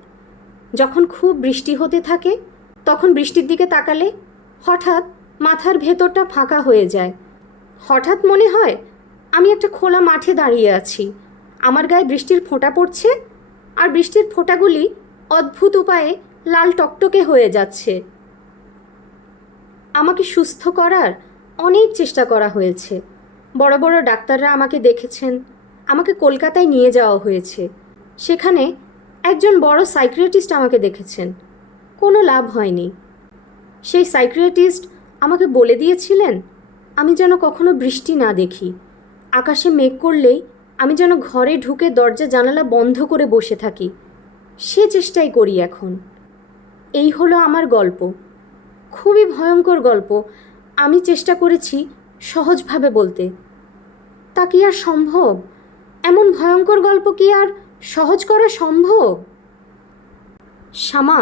যখন খুব বৃষ্টি হতে থাকে তখন বৃষ্টির দিকে তাকালে হঠাৎ মাথার ভেতরটা ফাঁকা হয়ে যায়। হঠাৎ মনে হয় আমি একটা খোলা মাঠে দাঁড়িয়ে আছি। আমার গায়ে বৃষ্টির ফোঁটা পড়ছে, আর বৃষ্টির ফোঁটাগুলি অদ্ভুত উপায়ে লাল টকটকে হয়ে যাচ্ছে। আমাকে সুস্থ করার অনেক চেষ্টা করা হয়েছে। বড় বড় ডাক্তাররা আমাকে দেখেছেন। আমাকে কলকাতায় নিয়ে যাওয়া হয়েছে। সেখানে একজন বড় সাইকিয়াট্রিস্ট আমাকে দেখেছেন। কোনো লাভ হয়নি। সেই সাইকিয়াট্রিস্ট আমাকে বলে দিয়েছিলেন আমি যেন কখনো বৃষ্টি না দেখি। আকাশে মেঘ করলেই আমি যেন ঘরে ঢুকে দরজা জানালা বন্ধ করে বসে থাকি। সে চেষ্টাই করি এখন। এই হলো আমার গল্প। খুবই ভয়ঙ্কর গল্প। আমি চেষ্টা করেছি সহজভাবে বলতে। তা কি আর সম্ভব? এমন ভয়ঙ্কর গল্প কি আর সহজ করা সম্ভব? শ্যামা,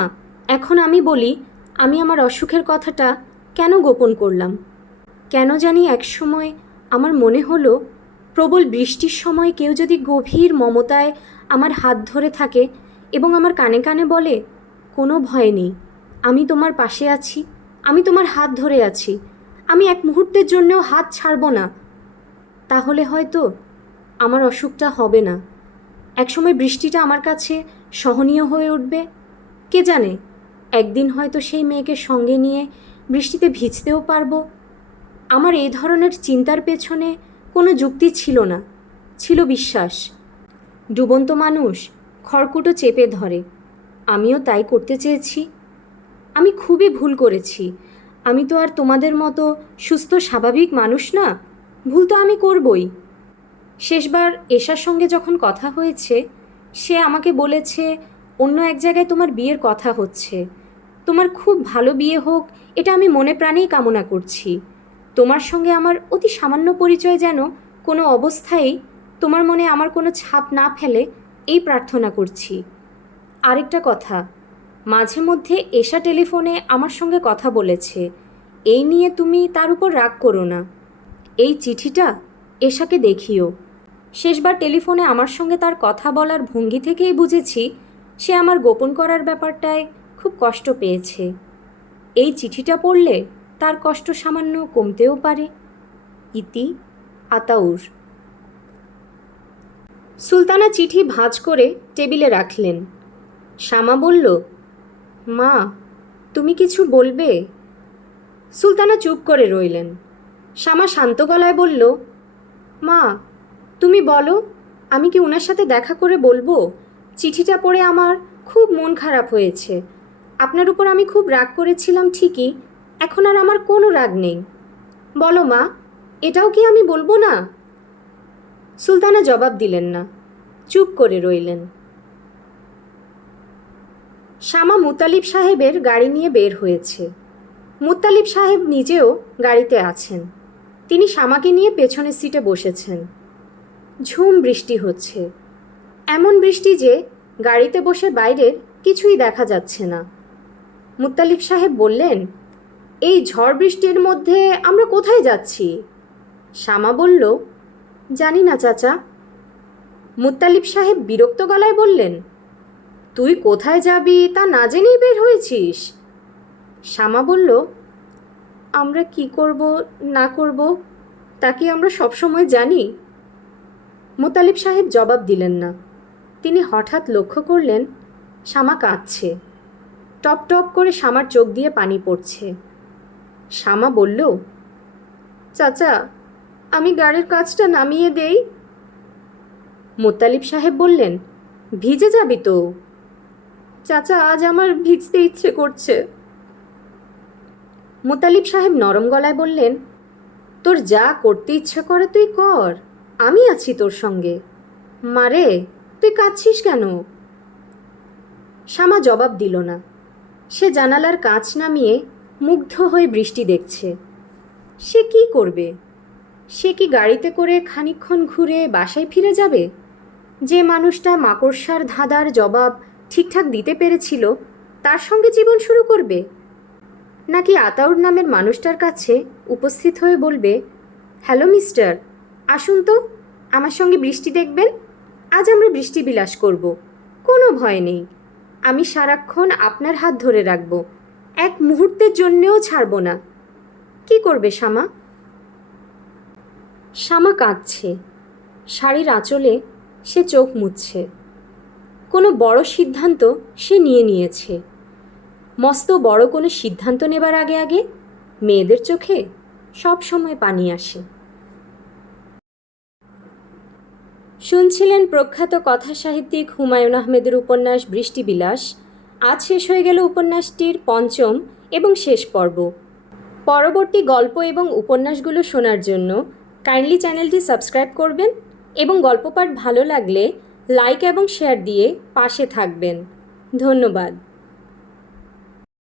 এখন আমি বলি আমি আমার অসুখের কথাটা কেন গোপন করলাম। কেন জানি একসময় আমার মনে হলো প্রবল বৃষ্টির সময় কেউ যদি গভীর মমতায় আমার হাত ধরে থাকে এবং আমার কানে কানে বলে, কোনো ভয় নেই, আমি তোমার পাশে আছি, আমি তোমার হাত ধরে আছি, আমি এক মুহূর্তের জন্যও হাত ছাড়ব না, তাহলে হয়তো আমার অসুখটা হবে না। একসময় বৃষ্টিটা আমার কাছে সহনীয় হয়ে উঠবে। কে জানে, একদিন হয়তো সেই মেয়েকে সঙ্গে নিয়ে বৃষ্টিতে ভিজতেও পারবো। আমার এই ধরনের চিন্তার পেছনে কোনো যুক্তি ছিল না, ছিল বিশ্বাস। ডুবন্ত মানুষ খড়কুটো চেপে ধরে, আমিও তাই করতে চেয়েছি। আমি খুবই ভুল করেছি। আমি তো আর তোমাদের মতো সুস্থ স্বাভাবিক মানুষ না। ভুল তো আমি করবই। শেষবার এশার সঙ্গে যখন কথা হয়েছে, সে আমাকে বলেছে অন্য এক জায়গায় তোমার বিয়ের কথা হচ্ছে। তোমার খুব ভালো বিয়ে হোক, এটা আমি মনে প্রাণেই কামনা করছি। তোমার সঙ্গে আমার অতি সামান্য পরিচয় যেন কোনো অবস্থায় তোমার মনে আমার কোনো ছাপ না ফেলে, এই প্রার্থনা করছি। আরেকটা কথা, মাঝে মধ্যে এশা টেলিফোনে আমার সঙ্গে কথা বলেছে। এই নিয়ে তুমি তার উপর রাগ করো না। এই চিঠিটা এশাকে দেখিও। শেষবার টেলিফোনে আমার সঙ্গে তার কথা বলার ভঙ্গি থেকেই বুঝেছি সে আমার গোপন করার ব্যাপারটায় খুব কষ্ট পেয়েছে। এই চিঠিটা পড়লে তার কষ্ট সামান্য কমতেও পারে। ইতি আতাউর। সুলতানা চিঠি ভাঁজ করে টেবিলে রাখলেন। শ্যামা বলল, মা, তুমি কিছু বলবে? সুলতানা চুপ করে রইলেন। শ্যামা শান্ত গলায় বলল, মা, তুমি বলো, আমি কি ওনার সাথে দেখা করে বলবো চিঠিটা পড়ে আমার খুব মন খারাপ হয়েছে। আপনার উপর আমি খুব রাগ করেছিলাম ঠিকই, এখন আর আমার কোনো রাগ নেই। বলো মা, এটাও কি আমি বলবো না? সুলতানা জবাব দিলেন না, চুপ করে রইলেন। শামা মুত্তালিব সাহেবের গাড়ি নিয়ে বের হয়েছে। মুত্তালিব সাহেব নিজেও গাড়িতে আছেন। তিনি শামাকে নিয়ে পেছনের সিটে বসেছেন। ঝুম বৃষ্টি হচ্ছে, এমন বৃষ্টি যে গাড়িতে বসে বাইরের কিছুই দেখা যাচ্ছে না। মুত্তালিব সাহেব বললেন, এই ঝড় বৃষ্টির মধ্যে আমরা কোথায় যাচ্ছি? শামা বলল, জানি না চাচা। মুত্তালিব সাহেব বিরক্ত গলায় বললেন, তুই কোথায় যাবি তা না জেনেই বের হয়েছিস? শামা বলল, আমরা কি করব না করব তা কি আমরা সবসময় জানি? মুত্তালিব সাহেব জবাব দিলেন না। তিনি হঠাৎ লক্ষ্য করলেন শামা কাঁদছে। টপ টপ করে শামার চোখ দিয়ে পানি পড়ছে। শামা বলল, চাচা, আমি গাড়ির কাজটা নামিয়ে দেই। মুত্তালিব সাহেব বললেন, ভিজে যাবি তো। চাচা, আজ আমার ভিজতে ইচ্ছে করছে। মুত্তালিব সাহেব নরম গলায় বললেন, তোর যা করতে ইচ্ছে করে তুই কর, আমি আছি তোর সঙ্গে। মারে, তুই কাঁদছিস কেন? শামা জবাব দিল না। সে জানালার কাঁচ নামিয়ে মুগ্ধ হয়ে বৃষ্টি দেখছে। সে কি করবে? সে কি গাড়িতে করে খানিকক্ষণ ঘুরে বাসায় ফিরে যাবে? যে মানুষটা মাকড়সার ধাঁধার জবাব ঠিকঠাক দিতে পেরেছিল তার সঙ্গে জীবন শুরু করবে? নাকি আতাউর নামের মানুষটার কাছে উপস্থিত হয়ে বলবে, হ্যালো মিস্টার, আসুন তো, আমার সঙ্গে বৃষ্টি দেখবেন। আজ আমরা বৃষ্টি বিলাস করব, কোনো ভয় নেই। আমি সারাক্ষণ আপনার হাত ধরে রাখব, এক মুহূর্তের জন্যেও ছাড়ব না। কি করবে শামা? শামা কাঁদছে। শাড়ির আঁচলে সে চোখ মুছছে। কোনো বড় সিদ্ধান্ত সে নিয়েছে। মস্ত বড় কোনো সিদ্ধান্ত নেবার আগে আগে মেয়েদের চোখে সব সময় পানি আসে। শুনছিলেন প্রখ্যাত কথা সাহিত্যিক হুমায়ুন আহমেদের উপন্যাস বৃষ্টিবিলাস। আজ শেষ হয়ে গেল উপন্যাসটির পঞ্চম এবং শেষ পর্ব। পরবর্তী গল্প এবং উপন্যাসগুলো শোনার জন্য কাইন্ডলি চ্যানেলটি সাবস্ক্রাইব করবেন এবং গল্প পাঠ ভালো লাগলে লাইক এবং শেয়ার দিয়ে পাশে থাকবেন। ধন্যবাদ।